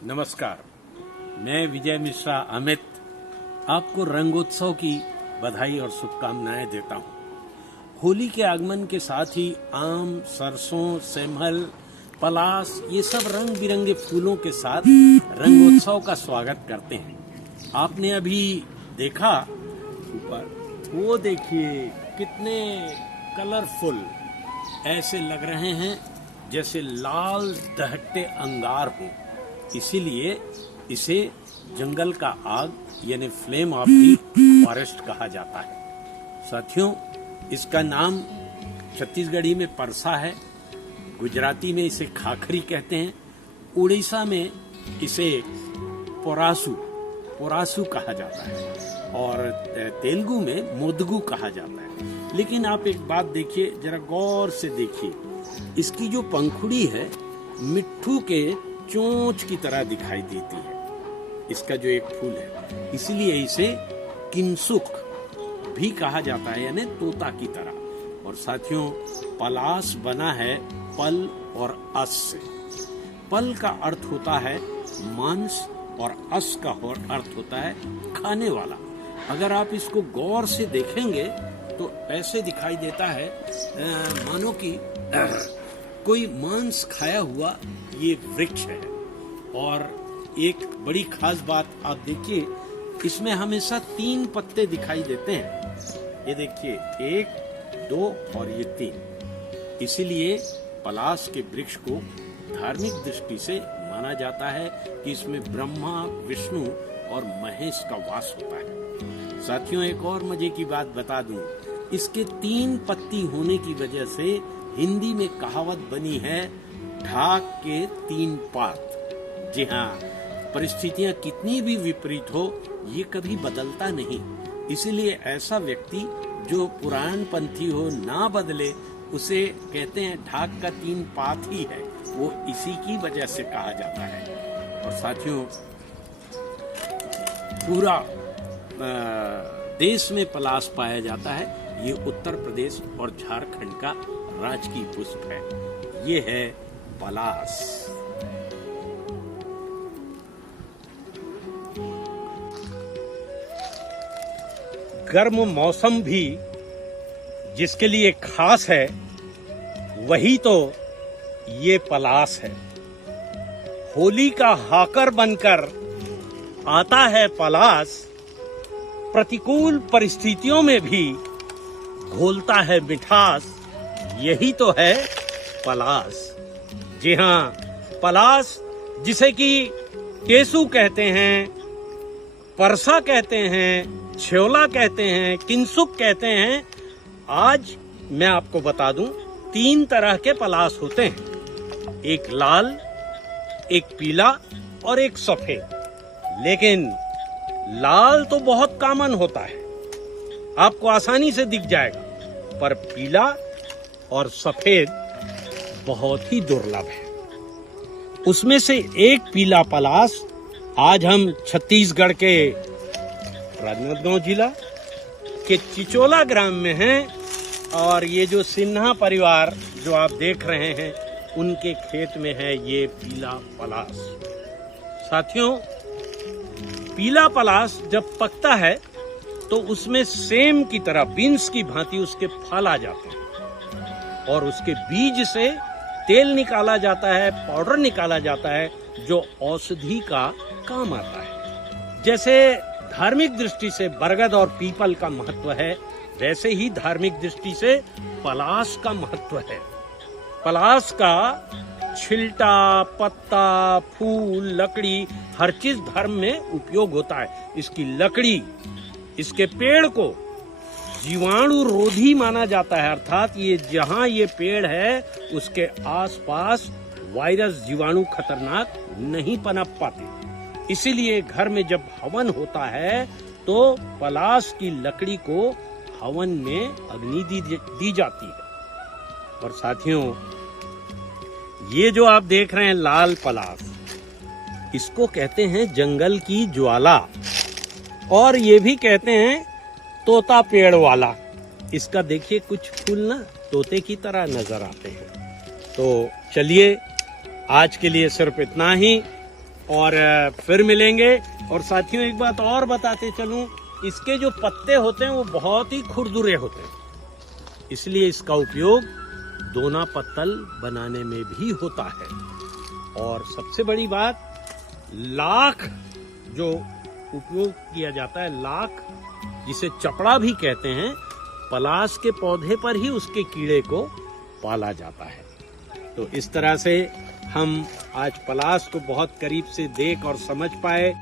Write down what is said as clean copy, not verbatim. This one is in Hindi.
नमस्कार, मैं विजय मिश्रा अमित आपको रंगोत्सव की बधाई और शुभकामनाएं देता हूं। होली के आगमन के साथ ही आम, सरसों, सेमहल, पलास ये सब रंग बिरंगे फूलों के साथ रंगोत्सव का स्वागत करते हैं। आपने अभी देखा ऊपर, वो देखिए कितने कलरफुल ऐसे लग रहे हैं जैसे लाल दहकते अंगार हो। इसीलिए इसे जंगल का आग यानी फ्लेम ऑफ द फॉरेस्ट कहा जाता है। साथियों, इसका नाम छत्तीसगढ़ी में परसा है, गुजराती में इसे खाखरी कहते हैं, उड़ीसा में इसे पोरासू कहा जाता है और तेलुगु में मोदगु कहा जाता है। लेकिन आप एक बात देखिए, जरा गौर से देखिए, इसकी जो पंखुड़ी है मिट्ठू के चोंच की तरह दिखाई देती है। इसका जो एक फूल है, इसीलिए इसे किंसुक भी कहा जाता है, यानी तोता की तरह। और साथियों, पलास बना है पल और अस से। पल का अर्थ होता है मांस और अस का अर्थ होता है खाने वाला। अगर आप इसको गौर से देखेंगे तो ऐसे दिखाई देता है मानो कि कोई मांस खाया हुआ ये वृक्ष है। और एक बड़ी खास बात आप देखिए, इसमें हमेशा 3 पत्ते दिखाई देते हैं। ये देखिए, 1, 2 और ये 3। इसीलिए पलास के वृक्ष को धार्मिक दृष्टि से माना जाता है कि इसमें ब्रह्मा, विष्णु और महेश का वास होता है। साथियों, एक और मजे की बात बता दूं, इसके 3 पत्ती होने की वजह से हिंदी में कहावत बनी है, ढाक के 3 पात। जी हाँ, परिस्थितियां कितनी भी विपरीत हो, ये कभी बदलता नहीं। इसीलिए ऐसा व्यक्ति जो पुराणपंथी हो, ना बदले, उसे कहते हैं ढाक का 3 पात ही है। वो इसी की वजह से कहा जाता है। और साथियों, पूरा देश में पलास पाया जाता है। ये उत्तर प्रदेश और झारखंड का राजकीय पुष्प है। ये है पलास। गर्म मौसम भी जिसके लिए खास है, वही तो ये पलास है। होली का हाकर बनकर आता है पलास, प्रतिकूल परिस्थितियों में भी घोलता है मिठास। यही तो है पलास। जी हाँ, पलास जिसे कि केसू कहते हैं, परसा कहते हैं, छेवला कहते हैं, किंसुक कहते हैं। आज मैं आपको बता दूं, 3 तरह के पलास होते हैं, एक लाल, एक पीला और एक सफेद। लेकिन लाल तो बहुत कॉमन होता है, आपको आसानी से दिख जाएगा, पर पीला और सफेद बहुत ही दुर्लभ है। उसमें से एक पीला पलास आज हम छत्तीसगढ़ के राजनांदगांव जिला के चिचोला ग्राम में हैं। और ये जो सिन्हा परिवार जो आप देख रहे हैं, उनके खेत में है ये पीला पलास। साथियों, पीला पलास जब पकता है तो उसमें सेम की तरह, बीन्स की भांति उसके फल आ जाते हैं और उसके बीज से तेल निकाला जाता है, पाउडर निकाला जाता है, जो औषधि का काम आता है। जैसे धार्मिक दृष्टि से बरगद और पीपल का महत्व है, वैसे ही धार्मिक दृष्टि से पलास का महत्व है। पलास का छिलटा, पत्ता, फूल, लकड़ी, हर चीज धर्म में उपयोग होता है। इसकी लकड़ी, इसके पेड़ को जीवाणु रोधी माना जाता है, अर्थात ये जहां ये पेड़ है उसके आसपास वायरस, जीवाणु खतरनाक नहीं पनप पाते। इसीलिए घर में जब हवन होता है तो पलास की लकड़ी को हवन में अग्नि दी जाती है। और साथियों, ये जो आप देख रहे हैं लाल पलास, इसको कहते हैं जंगल की ज्वाला, और ये भी कहते हैं तोता पेड़ वाला। इसका देखिए कुछ फूल ना तोते की तरह नजर आते हैं। तो चलिए, आज के लिए सिर्फ इतना ही। और फिर मिलेंगे। और साथियों एक बात और बताते चलूं, इसके जो पत्ते होते हैं वो बहुत ही खुरदुरे होते हैं, इसलिए इसका उपयोग दोना पत्तल बनाने में भी होता है। और सबसे बड़ी बात, लाख जो उपयोग किया जाता है, लाख जिसे चपड़ा भी कहते हैं, पलाश के पौधे पर ही उसके कीड़े को पाला जाता है। तो इस तरह से हम आज पलाश को बहुत करीब से देख और समझ पाए।